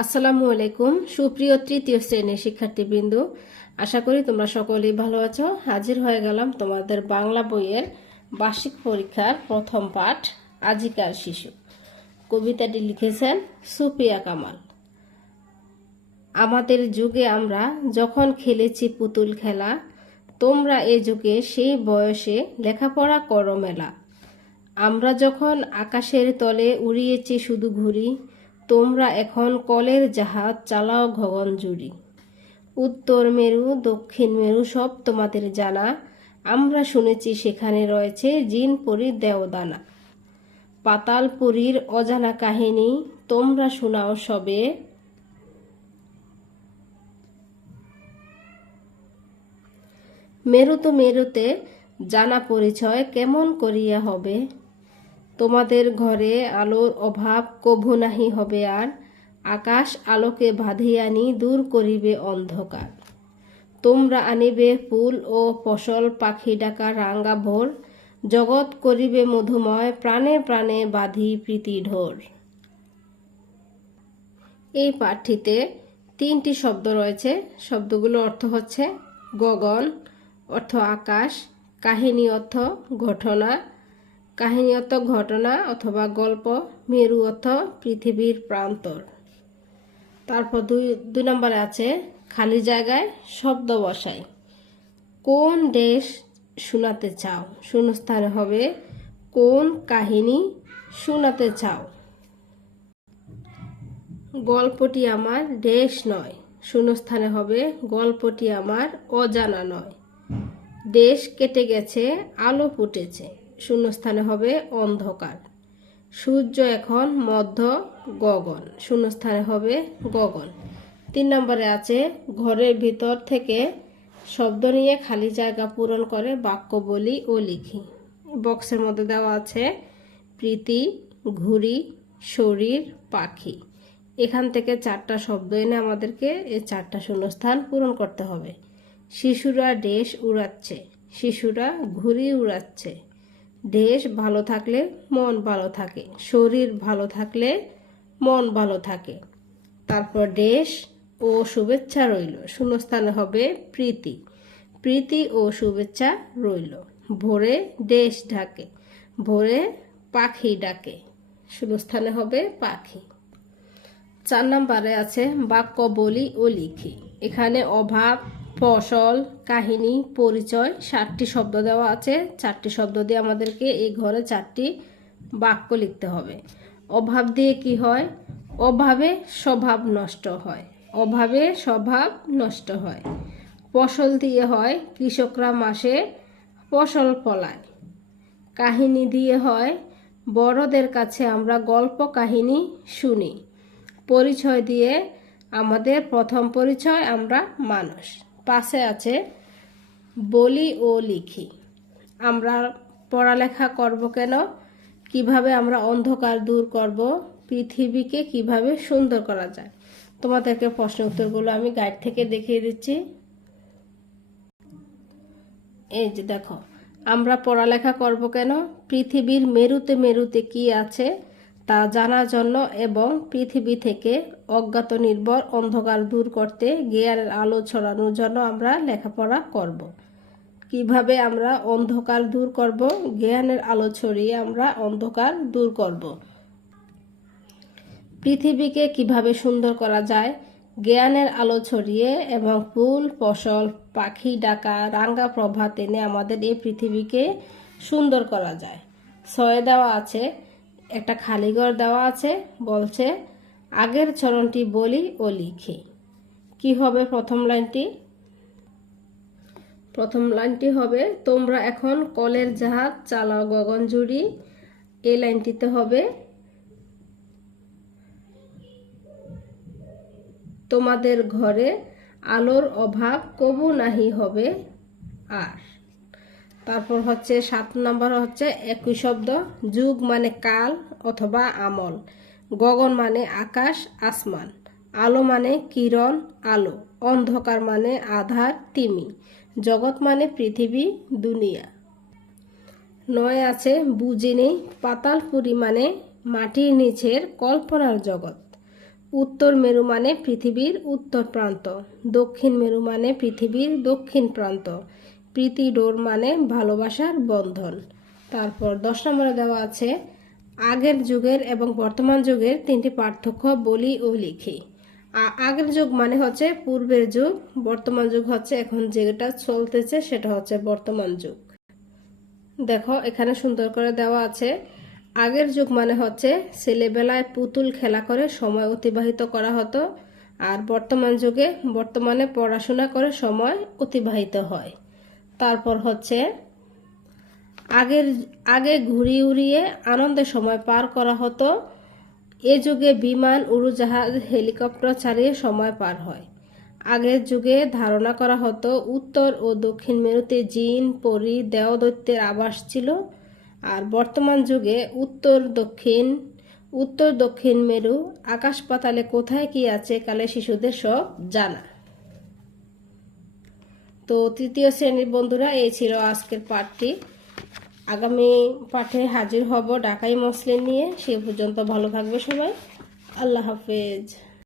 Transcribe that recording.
আসসালামু আলাইকুম সুপ্রিয় তৃতীয় শ্রেণীর শিক্ষার্থীবৃন্দ, আশা করি তোমরা সকলেই ভালো আছো। হাজির হয়ে গেলাম তোমাদের বাংলা বইয়ের বার্ষিক পরীক্ষার প্রথম পাঠ আজিকার শিশু। কবিতাটি লিখেছেন সুফিয়া কামাল। আমাদের যুগে আমরা যখন খেলেছি পুতুল খেলা, তোমরা এ যুগে সেই বয়সে লেখাপড়া করো মেলা। আমরা যখন আকাশের তলে উড়িয়েছি শুধু ঘুরি, তোমরা এখন কলের জাহাজ চালাও গগনজুড়ি। উত্তর মেরু দক্ষিণ মেরু সব তোমাদের জানা, আমরা শুনেছি সেখানে রয়েছে জিন পরীর দেওদানা। পাতালপুরীর অজানা কাহিনী তোমরা শোনাও সবে, মেরুতে জানা পরিচয় কেমন করিয়া হবে। তোমাদের ঘরে আলোর অভাব কভু নাহি হবে আর, আকাশ আলোকে বাঁধিয়ানি দূর করিবে অন্ধকার। তোমরা আনিবে ফুল ও ফসল, পাখি ডাকা রাঙ্গা ভোর, জগৎ করিবে মধুময়, প্রাণে প্রাণে বাঁধি প্রীতি ঢোর। এই পাঠটিতে 3টি শব্দ রয়েছে। শব্দগুলো অর্থ হচ্ছে গগন অর্থ আকাশ, কাহিনী অর্থ ঘটনা, কাহিনী অর্থ ঘটনা অথবা গল্প, মেরু অর্থ পৃথিবীর প্রান্তর। তারপর দুই নম্বরে আছে খালি জায়গায় শব্দ বসাই। কোন দেশ শোনাতে চাও? শূন্যস্থানে হবে কোন কাহিনী শোনাতে চাও। গল্পটি আমার দেশ নয়, শূন্যস্থানে হবে গল্পটি আমার অজানা নয়। দেশ কেটে গেছে আলো ফুটেছে, শূন্যস্থানে হবে অন্ধকার। সূর্য এখন মধ্য গগন, শূন্যস্থানে হবে গগন। 3 নম্বরে আছে ঘরের ভিতর থেকে শব্দ নিয়ে খালি জায়গা পূরণ করে বাক্য বলি ও লিখি। বক্সের মধ্যে দেওয়া আছে প্রীতি, ঘুড়ি, শরীর, পাখি। এখান থেকে 4টা শব্দ এনে আমাদেরকে এই 4টা শূন্যস্থান পূরণ করতে হবে। শিশুরা দেশ উড়াচ্ছে, শিশুরা ঘুড়ি উড়াচ্ছে। দেশ ভালো থাকলে মন ভালো থাকে, শরীর ভালো থাকলে মন ভালো থাকে। তারপর দেশ ও শুভেচ্ছা রইল, শূন্যস্থানে হবে প্রীতি, প্রীতি ও শুভেচ্ছা রইল। ভোরে দেশ ঢাকে, ভোরে পাখি ডাকে, শূন্যস্থানে হবে পাখি। 4 নম্বরে আছে বাক্য বলি ও লিখি। এখানে অভাব, ফসল, কাহিনী, পরিচয় 7টি শব্দ দেওয়া আছে। 4টি শব্দ দিয়ে আমাদেরকে এই ঘরে 4টি বাক্য লিখতে হবে। অভাব দিয়ে কি হয়? অভাবে স্বভাব নষ্ট হয়, অভাবে স্বভাব নষ্ট হয়। ফসল দিয়ে হয় কৃষকরা মাসে ফসল ফলায়। কাহিনী দিয়ে হয় বড়দের কাছে আমরা গল্প কাহিনী শুনি। পরিচয় দিয়ে আমাদের প্রথম পরিচয় আমরা মানুষ। পাশে আছে বলি ও লিখি। আমরা পড়ালেখা করব কেন? কিভাবে আমরা অন্ধকার দূর করব? পৃথিবীকে কিভাবে সুন্দর করা যায়? তোমাদেরকে প্রশ্ন উত্তরগুলো আমি গাইড থেকে দেখিয়ে দিচ্ছি। এই যে দেখো, আমরা পড়ালেখা করব কেন? পৃথিবীর মেরুতে কি আছে তা জানার জন্য এবং পৃথিবী থেকে অজ্ঞাত নির্ভর অন্ধকার দূর করতে জ্ঞানের আলো ছড়ানোর জন্য আমরা লেখাপড়া করব। কিভাবে আমরা অন্ধকার দূর করব? জ্ঞানের আলো ছড়িয়ে আমরা অন্ধকার দূর করব। পৃথিবীকে কিভাবে সুন্দর করা যায়? জ্ঞানের আলো ছড়িয়ে এবং ফুল, ফসল, পাখি ডাকা, রাঙ্গা প্রভাত এনে আমাদের এই পৃথিবীকে সুন্দর করা যায়। 6 দেওয়া আছে, একটা খালি ঘর দেওয়া আছে, বলছে আগের চরণটি বলি ও লিখি। কি হবে প্রথম লাইনটি? প্রথম লাইনটি হবে তোমরা এখন কলের জাহাজ চালাও গগনজুড়ি। এই লাইনটিতে হবে তোমাদের ঘরে আলোর অভাব কবু নাহি হবে আর। তারপর হচ্ছে 7 নম্বর হচ্ছে একই শব্দ, যুগ মানে কাল অথবা আমল, গগন মানে আকাশ আসমান, আলো মানে কিরণ আলো, অন্ধকার মানে আধার তিমি, জগৎ মানে পৃথিবী দুনিয়া। 9 আছে বুঝিনি, পাতালপুরী মানে মাটির নিচের কল্পনার জগৎ, উত্তর মেরু মানে পৃথিবীর উত্তর প্রান্ত, দক্ষিণ মেরু মানে পৃথিবীর দক্ষিণ প্রান্ত, প্রীতি ডোর মানে ভালোবাসার বন্ধন। তারপর 10 নম্বরে দেওয়া আছে আগের যুগের এবং বর্তমান যুগের 3টি পার্থক্য বলি ও লিখি। আগের যুগ মানে হচ্ছে পূর্বের যুগ, বর্তমান যুগ হচ্ছে এখন যেটা চলতেছে সেটা হচ্ছে বর্তমান যুগ। দেখো এখানে সুন্দর করে দেওয়া আছে আগের যুগ মানে হচ্ছে ছেলেবেলায় পুতুল খেলা করে সময় অতিবাহিত করা হতো, আর বর্তমান যুগে বর্তমানে পড়াশোনা করে সময় অতিবাহিত হয়। তারপর হচ্ছে আগে ঘুড়ি উড়িয়ে আনন্দের সময় পার করা হতো, এ যুগে বিমান, উড়োজাহাজ, হেলিকপ্টার চালিয়ে সময় পার হয়। আগের যুগে ধারণা করা হতো উত্তর ও দক্ষিণ মেরুতে জিন, পরী, দেবদৈত্যের আবাস ছিল, আর বর্তমান যুগে উত্তর দক্ষিণ মেরু, আকাশ পাতালে কোথায় কি আছে কালে শিশুদের সব জানা। তো তৃতীয় শ্রেণীর বন্ধুরা, এই ছিল আজকের পাঠটি। আগামী পাঠে হাজির হব ঢাকাই মসলিন নিয়ে। সে পর্যন্ত ভালো থাকবে সবাই। আল্লাহ হাফেজ।